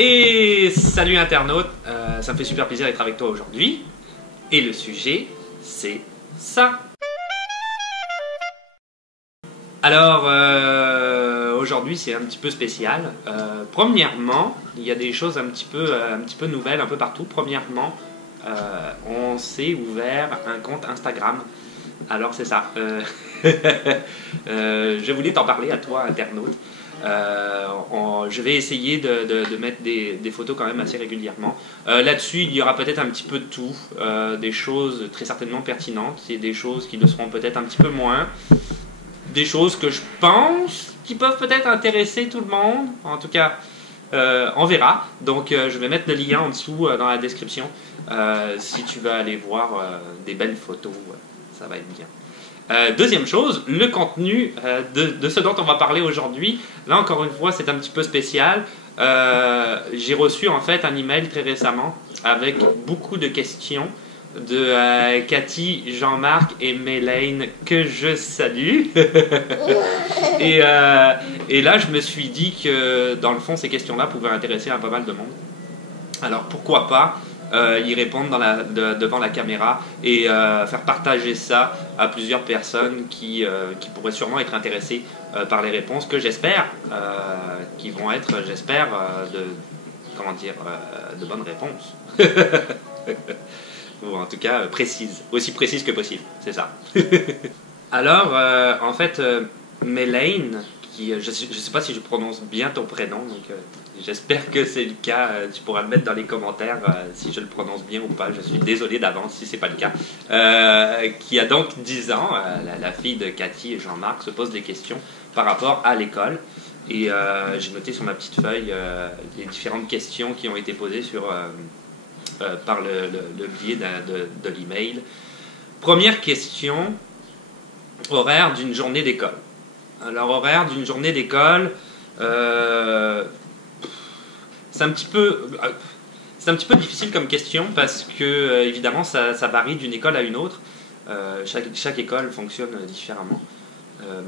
Et salut internaute, ça me fait super plaisir d'être avec toi aujourd'hui. Et le sujet, c'est ça. Alors, aujourd'hui c'est un petit peu spécial. Premièrement, il y a des choses un petit peu nouvelles un peu partout. Premièrement, on s'est ouvert un compte Instagram. Alors c'est ça. Je voulais t'en parler à toi, internaute. Je vais essayer de mettre des photos quand même assez régulièrement. Là-dessus, il y aura peut-être un petit peu de tout, des choses très certainement pertinentes et des choses qui le seront peut-être un petit peu moins. Des choses que je pense qui peuvent peut-être intéresser tout le monde. En tout cas, on verra. Donc, je vais mettre le lien en dessous dans la description. Si tu veux aller voir des belles photos, ça va être bien. Deuxième chose, le contenu de ce dont on va parler aujourd'hui. Là, encore une fois, c'est un petit peu spécial. J'ai reçu en fait un email très récemment avec beaucoup de questions de Cathy, Jean-Marc et Mélène que je salue. et là, je me suis dit que dans le fond, ces questions-là pouvaient intéresser un pas mal de monde. Alors pourquoi pas y répondre devant la caméra et faire partager ça à plusieurs personnes qui pourraient sûrement être intéressées par les réponses que j'espère, qui vont être, j'espère, de bonnes réponses. Ou en tout cas précises, aussi précises que possible, c'est ça. Alors, en fait, Mélène, je ne sais pas si je prononce bien ton prénom, donc j'espère que c'est le cas. Tu pourras le mettre dans les commentaires si je le prononce bien ou pas. Je suis désolé d'avance si ce n'est pas le cas. Qui a donc 10 ans, la fille de Cathy et Jean-Marc, se pose des questions par rapport à l'école. Et j'ai noté sur ma petite feuille les différentes questions qui ont été posées par le biais de l'email. Première question, horaire d'une journée d'école. Alors, horaire d'une journée d'école, c'est un petit peu difficile comme question parce que, évidemment, ça varie d'une école à une autre. Chaque école fonctionne différemment.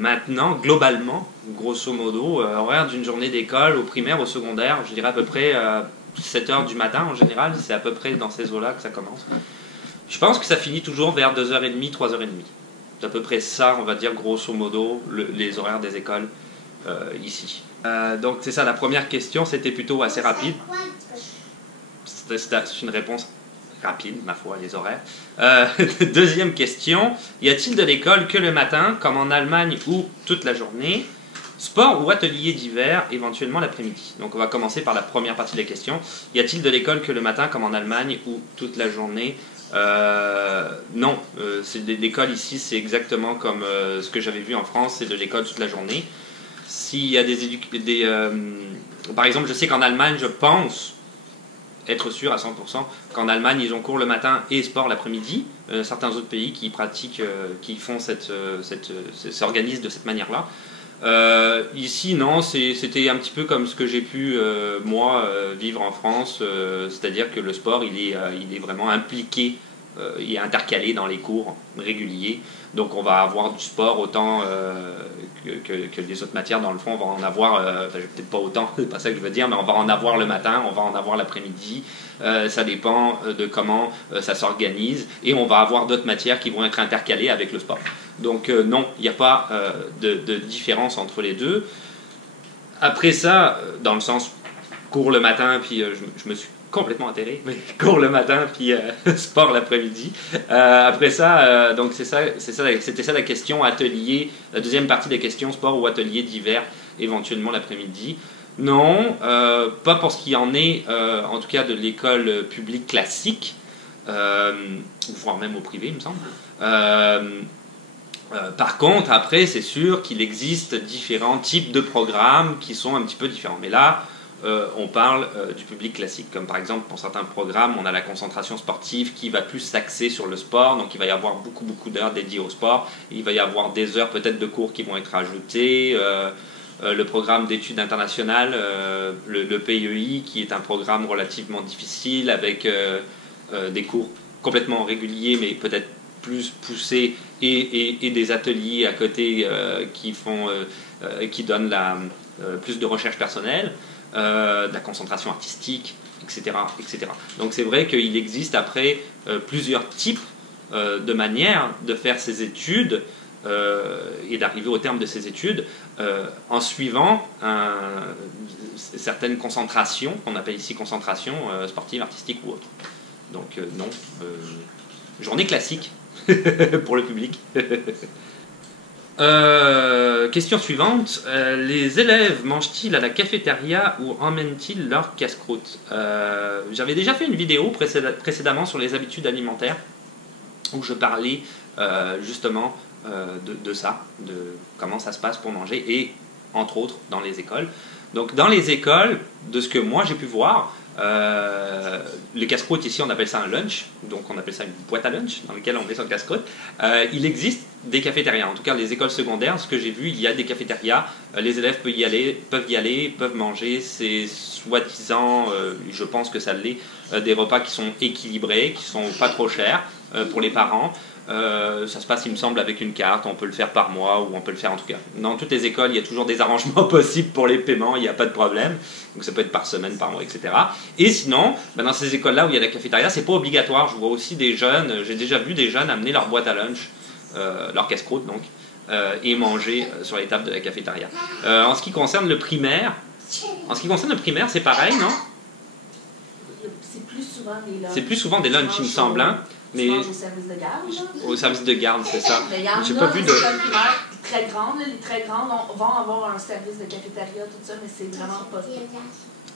Maintenant, globalement, grosso modo, horaire d'une journée d'école, au primaire, au secondaire, je dirais à peu près 7 h du matin en général, c'est à peu près dans ces eaux-là que ça commence. Je pense que ça finit toujours vers 2h30, 3h30. C'est à peu près ça, on va dire, grosso modo, les horaires des écoles ici. Donc c'est ça, la première question, c'était plutôt assez rapide. C'est une réponse rapide, ma foi, les horaires. Deuxième question, y a-t-il de l'école que le matin, comme en Allemagne, ou toute la journée? Sport ou atelier d'hiver, éventuellement l'après-midi. Donc on va commencer par la première partie des questions. Y a-t-il de l'école que le matin, comme en Allemagne, ou toute la journée? Non, l'école ici, c'est exactement comme ce que j'avais vu en France, c'est de l'école toute la journée. S'il y a par exemple, je sais qu'en Allemagne, je pense être sûr à 100% qu'en Allemagne, ils ont cours le matin et sport l'après-midi. Certains autres pays qui pratiquent, qui font s'organisent de cette manière-là. Ici, non, c'était un petit peu comme ce que j'ai pu, moi, vivre en France, c'est-à-dire que le sport, il est vraiment impliqué et intercalé dans les cours réguliers. Donc on va avoir du sport autant que les autres matières. Dans le fond, on va en avoir, peut-être pas autant, c'est pas ça que je veux dire, mais on va en avoir le matin, on va en avoir l'après-midi. Ça dépend de comment ça s'organise. Et on va avoir d'autres matières qui vont être intercalées avec le sport. Donc non, il n'y a pas de différence entre les deux. Après ça, dans le sens cours le matin, puis je me suis complètement atterré, mais cours le matin, puis sport l'après-midi. Après ça, donc c'était ça la question atelier, la deuxième partie des questions, sport ou atelier d'hiver, éventuellement l'après-midi. Non, pas pour ce qui en est, en tout cas de l'école publique classique, voire même au privé, il me semble. Par contre, après, c'est sûr qu'il existe différents types de programmes qui sont un petit peu différents. Mais là, on parle du public classique. Comme par exemple, pour certains programmes, on a la concentration sportive qui va plus s'axer sur le sport. Donc, il va y avoir beaucoup d'heures dédiées au sport. Il va y avoir des heures peut-être de cours qui vont être ajoutées. Le programme d'études internationales, le PEI, qui est un programme relativement difficile avec des cours complètement réguliers, mais peut-être plus poussés et des ateliers à côté qui donnent plus de recherche personnelle. de la concentration artistique, etc. etc. Donc c'est vrai qu'il existe après plusieurs types de manières de faire ses études et d'arriver au terme de ses études en suivant certaines concentrations, qu'on appelle ici concentration sportive, artistique ou autre. Donc non, journée classique pour le public. Question suivante. Les élèves mangent-ils à la cafétéria ou emmènent-ils leur casse-croûte? J'avais déjà fait une vidéo précédemment sur les habitudes alimentaires où je parlais justement de ça, de comment ça se passe pour manger et entre autres dans les écoles. Donc dans les écoles, de ce que moi j'ai pu voir, le casse-croûte ici on appelle ça un lunch, donc on appelle ça une boîte à lunch dans laquelle on met son casse-croûte. Il existe des cafétérias, en tout cas les écoles secondaires, ce que j'ai vu, il y a des cafétérias, les élèves peuvent y aller, peuvent manger, c'est soi-disant, je pense que ça l'est, des repas qui sont équilibrés, qui sont pas trop chers pour les parents. Ça se passe, il me semble, avec une carte. On peut le faire par mois ou on peut le faire en tout cas. Dans toutes les écoles, il y a toujours des arrangements possibles pour les paiements, il n'y a pas de problème. Donc ça peut être par semaine, par mois, etc. Et sinon, dans ces écoles-là où il y a la cafétéria, c'est pas obligatoire. Je vois aussi des jeunes, j'ai déjà vu des jeunes amener leur boîte à lunch, leur casse-croûte donc, et manger sur les tables de la cafétéria. En ce qui concerne le primaire, c'est pareil, non? C'est plus souvent des lunchs. C'est plus souvent des lunchs, il me semble, hein? Mais au service de garde. Au service de garde, c'est ça. Mais il y en J'ai a pas vu des de... écoles primaires très grandes. Les très grandes vont avoir un service de cafétéria, tout ça, mais c'est vraiment pas tout.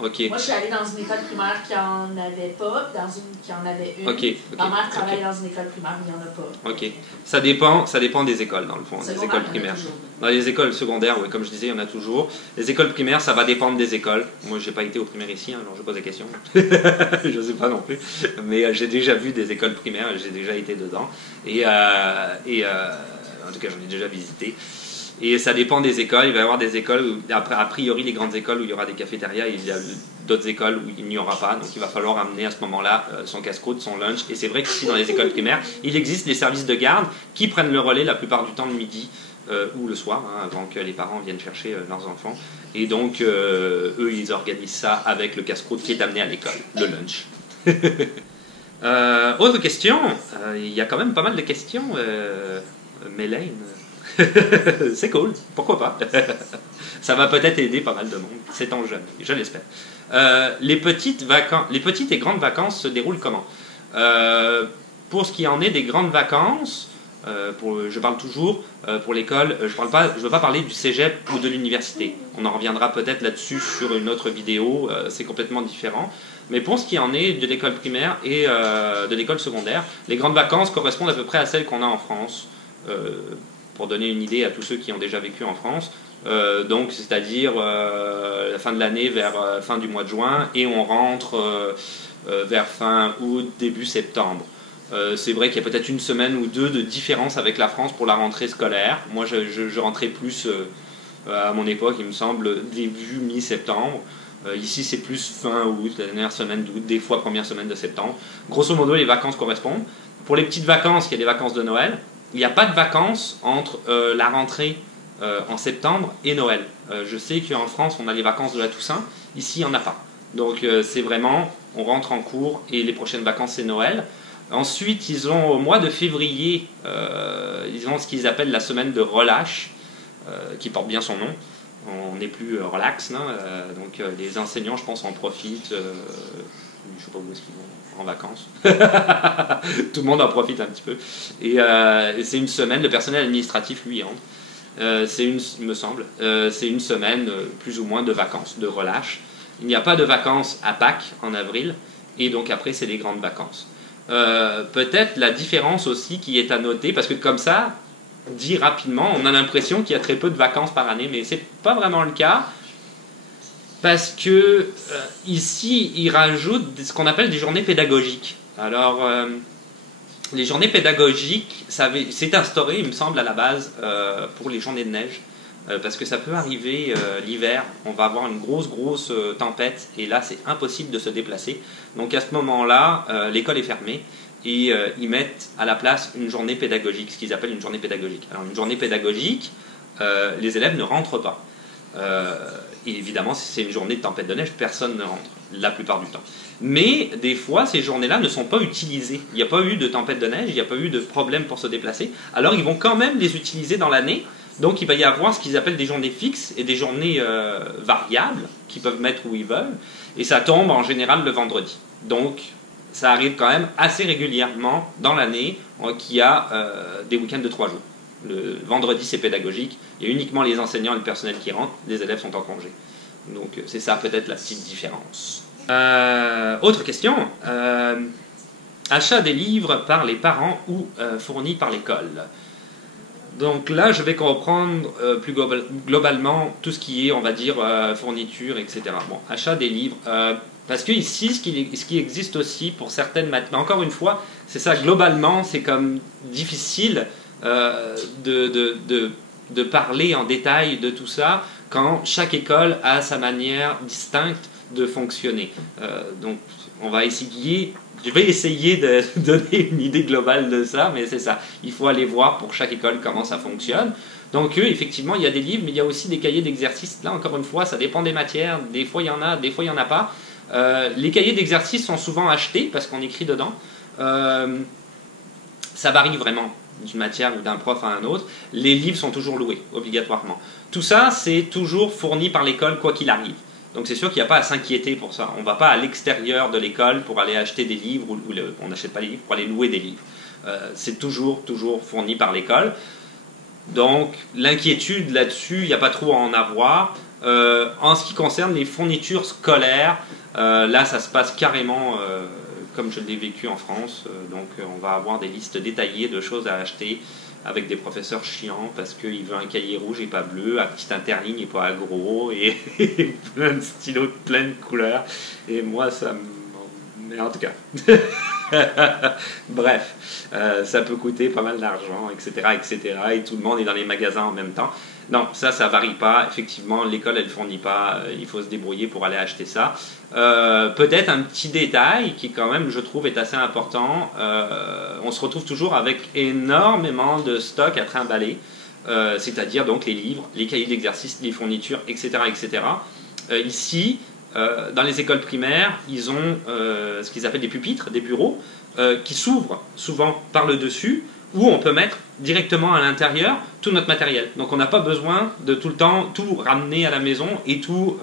Okay. Moi, je suis allée dans une école primaire qui en avait pas, dans une qui en avait une. Okay. Ma mère travaille dans une école primaire où il n'y en a pas. Ok. Ça dépend des écoles, dans le fond, des écoles primaires. Dans les écoles secondaires, oui, comme je disais, il y en a toujours. Les écoles primaires, ça va dépendre des écoles. Moi, j'ai pas été au primaire ici, hein, alors je pose la question. Je sais pas non plus. Mais j'ai déjà vu des écoles primaires, j'ai déjà été dedans. Et en tout cas, j'en ai déjà visité. Et ça dépend des écoles. Il va y avoir des écoles où, a priori, les grandes écoles où il y aura des cafétérias, et il y a d'autres écoles où il n'y aura pas. Donc il va falloir amener à ce moment-là son casse-croûte, son lunch. Et c'est vrai qu'ici, dans les écoles primaires, il existe des services de garde qui prennent le relais la plupart du temps le midi ou le soir, hein, avant que les parents viennent chercher leurs enfants. Et donc, eux, ils organisent ça avec le casse-croûte qui est amené à l'école, le lunch. Autre question. Il y a quand même pas mal de questions. Mélène. C'est cool, pourquoi pas. Ça va peut-être aider pas mal de monde, c'est en jeune, je l'espère. Les petites et grandes vacances se déroulent comment? Pour ce qui en est des grandes vacances, je parle toujours pour l'école, je ne veux pas parler du cégep ou de l'université. On en reviendra peut-être là-dessus sur une autre vidéo, c'est complètement différent. Mais pour ce qui en est de l'école primaire et de l'école secondaire, les grandes vacances correspondent à peu près à celles qu'on a en France. Pour donner une idée à tous ceux qui ont déjà vécu en France, donc c'est-à-dire la fin de l'année vers fin du mois de juin et on rentre vers fin août, début septembre. C'est vrai qu'il y a peut-être une semaine ou deux de différence avec la France pour la rentrée scolaire. Moi je rentrais plus à mon époque, il me semble, début mi-septembre. Ici c'est plus fin août, la dernière semaine d'août, des fois première semaine de septembre. Grosso modo les vacances correspondent. Pour les petites vacances, il y a les vacances de Noël. Il n'y a pas de vacances entre la rentrée en septembre et Noël. Je sais qu'en France, on a les vacances de la Toussaint. Ici, il n'y en a pas. Donc, c'est vraiment, on rentre en cours et les prochaines vacances, c'est Noël. Ensuite, ils ont au mois de février, ils ont ce qu'ils appellent la semaine de relâche, qui porte bien son nom. On n'est plus relax, non donc les enseignants, je pense, en profitent. Je ne sais pas où est-ce qu'ils vont en vacances. Tout le monde en profite un petit peu. Et c'est une semaine, le personnel administratif lui entre. Il me semble, c'est une semaine plus ou moins de vacances, de relâche. Il n'y a pas de vacances à Pâques en avril, et donc après c'est les grandes vacances. Peut-être la différence aussi qui est à noter, parce que comme ça, dit rapidement, on a l'impression qu'il y a très peu de vacances par année, mais c'est pas vraiment le cas. Parce que ici, ils rajoutent ce qu'on appelle des journées pédagogiques. Alors, les journées pédagogiques, c'est instauré, il me semble, à la base, pour les journées de neige. Parce que ça peut arriver l'hiver, on va avoir une grosse tempête, et là, c'est impossible de se déplacer. Donc, à ce moment-là, l'école est fermée, et ils mettent à la place une journée pédagogique, ce qu'ils appellent une journée pédagogique. Alors, une journée pédagogique, les élèves ne rentrent pas. Et évidemment, si c'est une journée de tempête de neige, personne ne rentre, la plupart du temps. Mais des fois, ces journées-là ne sont pas utilisées. Il n'y a pas eu de tempête de neige, il n'y a pas eu de problème pour se déplacer. Alors ils vont quand même les utiliser dans l'année. Donc il va y avoir ce qu'ils appellent des journées fixes et des journées variables qu'ils peuvent mettre où ils veulent. Et ça tombe en général le vendredi. Donc ça arrive quand même assez régulièrement dans l'année qu'il y a des week-ends de 3 jours. Le vendredi, c'est pédagogique. Il y a uniquement les enseignants et le personnel qui rentrent. Les élèves sont en congé. Donc c'est ça peut-être la petite différence. Autre question. Achat des livres par les parents ou fournis par l'école. Donc là, je vais comprendre plus globalement tout ce qui est, on va dire, fourniture, etc. Bon, achat des livres. Parce que ici, ce qui existe aussi pour certaines maintenant, encore une fois, c'est ça, globalement, c'est comme difficile de parler en détail de tout ça quand chaque école a sa manière distincte de fonctionner. Donc, je vais essayer de donner une idée globale de ça, mais c'est ça. Il faut aller voir pour chaque école comment ça fonctionne. Donc, effectivement, il y a des livres, mais il y a aussi des cahiers d'exercice. Là, encore une fois, ça dépend des matières. Des fois, il y en a, des fois, il n'y en a pas. Les cahiers d'exercice sont souvent achetés parce qu'on écrit dedans. Ça varie vraiment d'une matière ou d'un prof à un autre. Les livres sont toujours loués, obligatoirement. Tout ça, c'est toujours fourni par l'école, quoi qu'il arrive. Donc c'est sûr qu'il n'y a pas à s'inquiéter pour ça. On ne va pas à l'extérieur de l'école pour aller acheter des livres, on n'achète pas les livres, pour aller louer des livres. C'est toujours fourni par l'école. Donc l'inquiétude là-dessus, il n'y a pas trop à en avoir. En ce qui concerne les fournitures scolaires, là ça se passe carrément comme je l'ai vécu en France. Donc on va avoir des listes détaillées de choses à acheter avec des professeurs chiants parce qu'il veut un cahier rouge et pas bleu, à petite interligne et pas à gros, et plein de stylos de plein de couleurs. Et moi, ça mais en tout cas. Bref, ça peut coûter pas mal d'argent, etc., etc. Et tout le monde est dans les magasins en même temps. Non, ça varie pas. Effectivement, l'école, elle fournit pas. Il faut se débrouiller pour aller acheter ça. Peut-être un petit détail qui, quand même, je trouve, est assez important. On se retrouve toujours avec énormément de stock à trimballer. C'est-à-dire donc les livres, les cahiers d'exercice, les fournitures, etc., etc. Ici, dans les écoles primaires, ils ont ce qu'ils appellent des pupitres, des bureaux, qui s'ouvrent souvent par le dessus, où on peut mettre directement à l'intérieur tout notre matériel. Donc on n'a pas besoin de tout le temps tout ramener à la maison et tout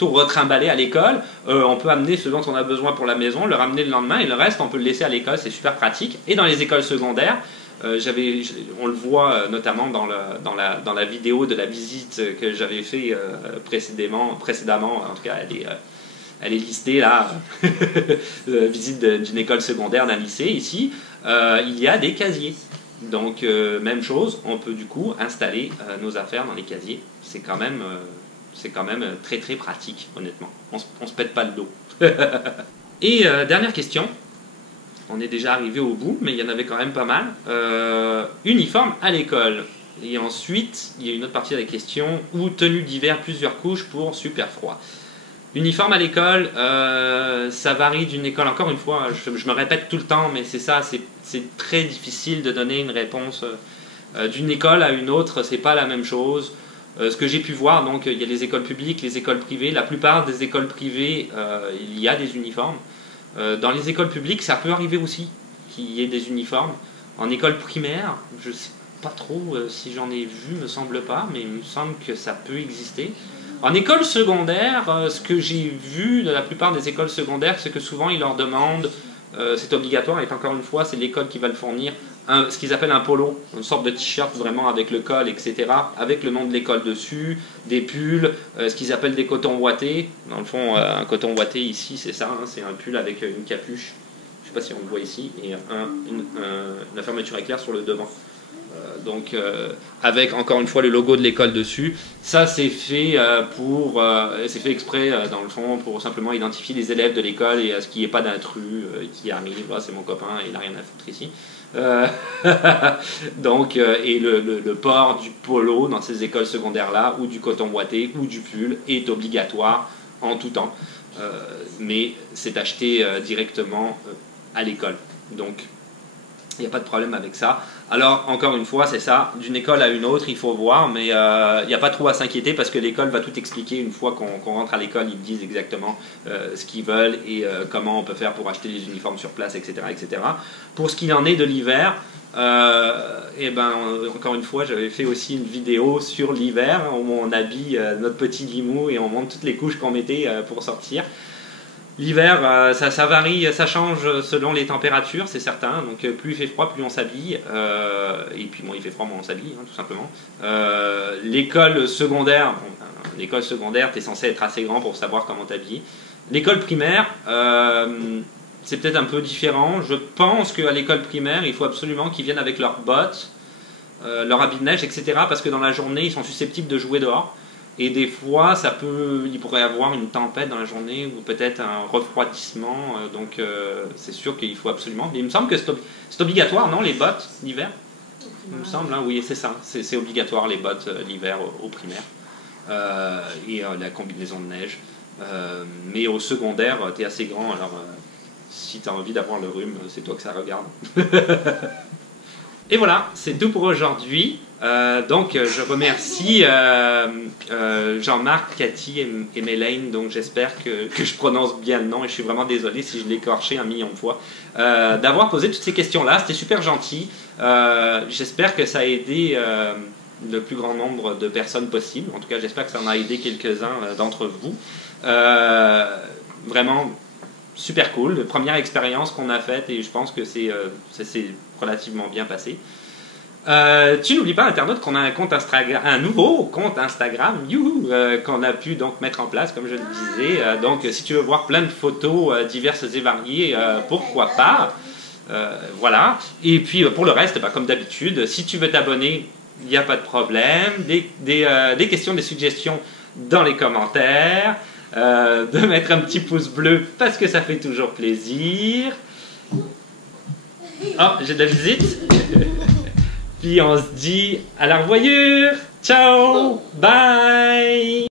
retrimballer à l'école. On peut amener ce dont on a besoin pour la maison, le ramener le lendemain, et le reste on peut le laisser à l'école, c'est super pratique. Et dans les écoles secondaires, on le voit notamment dans la vidéo de la visite que j'avais fait précédemment, en tout cas elle est listée là, visite d'une école secondaire, d'un lycée ici, il y a des casiers. Donc même chose, on peut du coup installer nos affaires dans les casiers. C'est quand même très très pratique, honnêtement. On se pète pas le dos. Et dernière question. On est déjà arrivé au bout, mais il y en avait quand même pas mal. Uniforme à l'école. Et ensuite, il y a une autre partie de la question, ou tenue d'hiver plusieurs couches pour super froid. Uniforme à l'école, ça varie d'une école. Encore une fois, je me répète tout le temps, mais c'est ça, c'est très difficile de donner une réponse d'une école à une autre, c'est pas la même chose. Ce que j'ai pu voir, donc il y a les écoles publiques, les écoles privées. La plupart des écoles privées, il y a des uniformes. Dans les écoles publiques, ça peut arriver aussi qu'il y ait des uniformes. En école primaire, je ne sais pas trop si j'en ai vu, me semble pas, mais il me semble que ça peut exister. En école secondaire, ce que j'ai vu de la plupart des écoles secondaires, c'est que souvent ils leur demandent, c'est obligatoire, et encore une fois, c'est l'école qui va le fournir, ce qu'ils appellent un polo, une sorte de t-shirt vraiment avec le col, etc., avec le nom de l'école dessus, des pulls, ce qu'ils appellent des cotons ouatés. Dans le fond, un coton ouaté ici, c'est ça, hein, c'est un pull avec une capuche, je ne sais pas si on le voit ici, et la fermeture éclair sur le devant. Donc avec encore une fois le logo de l'école dessus. Ça c'est fait c'est fait exprès dans le fond pour simplement identifier les élèves de l'école et à ce qu'il n'y ait pas d'intrus qui arrivent. Ah, c'est mon copain, il n'a rien à foutre ici. Donc et le port du polo dans ces écoles secondaires là, ou du coton ouaté ou du pull, est obligatoire en tout temps, mais c'est acheté directement à l'école. Donc Il n'y a pas de problème avec ça. Alors, encore une fois, c'est ça, d'une école à une autre, il faut voir, mais il n'y a pas trop à s'inquiéter parce que l'école va tout expliquer une fois qu'on rentre à l'école. Ils disent exactement ce qu'ils veulent et comment on peut faire pour acheter les uniformes sur place, etc. etc. Pour ce qu'il en est de l'hiver, encore une fois, j'avais fait aussi une vidéo sur l'hiver où on habille notre petit Guimou et on montre toutes les couches qu'on mettait pour sortir. L'hiver, ça varie, ça change selon les températures, c'est certain. Donc plus il fait froid, plus on s'habille. Et puis bon, il fait froid, moins on s'habille, hein, tout simplement. L'école secondaire, tu es censé être assez grand pour savoir comment t'habiller. L'école primaire, c'est peut-être un peu différent. Je pense qu'à l'école primaire, il faut absolument qu'ils viennent avec leurs bottes, leur habit de neige, etc. Parce que dans la journée, ils sont susceptibles de jouer dehors. Et des fois, il pourrait y avoir une tempête dans la journée ou peut-être un refroidissement. Donc, c'est sûr qu'il faut absolument. Mais il me semble que c'est obligatoire, non, les bottes l'hiver? Il me semble, hein, oui, c'est ça. C'est obligatoire, les bottes l'hiver au primaire. Et la combinaison de neige. Mais au secondaire, tu es assez grand. Alors, si tu as envie d'avoir le rhume, c'est toi que ça regarde. Et voilà, c'est tout pour aujourd'hui. Donc, je remercie Jean-Marc, Cathy et Mélène. Donc, j'espère que je prononce bien le nom et je suis vraiment désolé si je l'ai écorché 1 million de fois. D'avoir posé toutes ces questions-là, c'était super gentil. J'espère que ça a aidé le plus grand nombre de personnes possible. En tout cas, j'espère que ça en a aidé quelques-uns d'entre vous. Vraiment super cool. Première expérience qu'on a faite et je pense que ça s'est relativement bien passé. Tu n'oublies pas, internaute, qu'on a un nouveau compte Instagram, qu'on a pu donc mettre en place, comme je le disais. Donc, si tu veux voir plein de photos diverses et variées, pourquoi pas. Voilà. Et puis, pour le reste, comme d'habitude, si tu veux t'abonner, il n'y a pas de problème. Des questions, des suggestions dans les commentaires. De mettre un petit pouce bleu parce que ça fait toujours plaisir. Oh, j'ai de la visite. Puis on se dit à la revoyure. Ciao, bye.